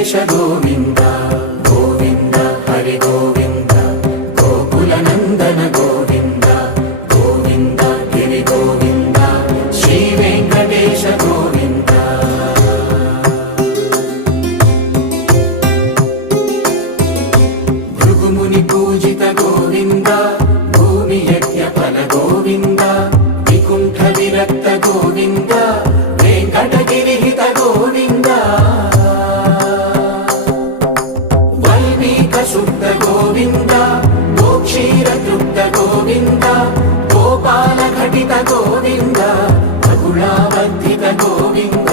వెంకటేశ గోవింద గోవింద హరి గోవింద గోకుల నందన గోవింద గోవింద గిరి గోవింద శ్రీ వెంకటేశ గోవింద భృగుముని పూజిత గోవింద భూమి యజ్ఞ ఫల గోవింద వికుంఠ విరక్త గోవింద వెంకటగిరి హిత గోవింద వల్మీక శుద్ధ గోవింద గోక్షీర తృప్త గోవింద గోపాల ఘటిత గోవింద బహుళావర్ధిత గోవింద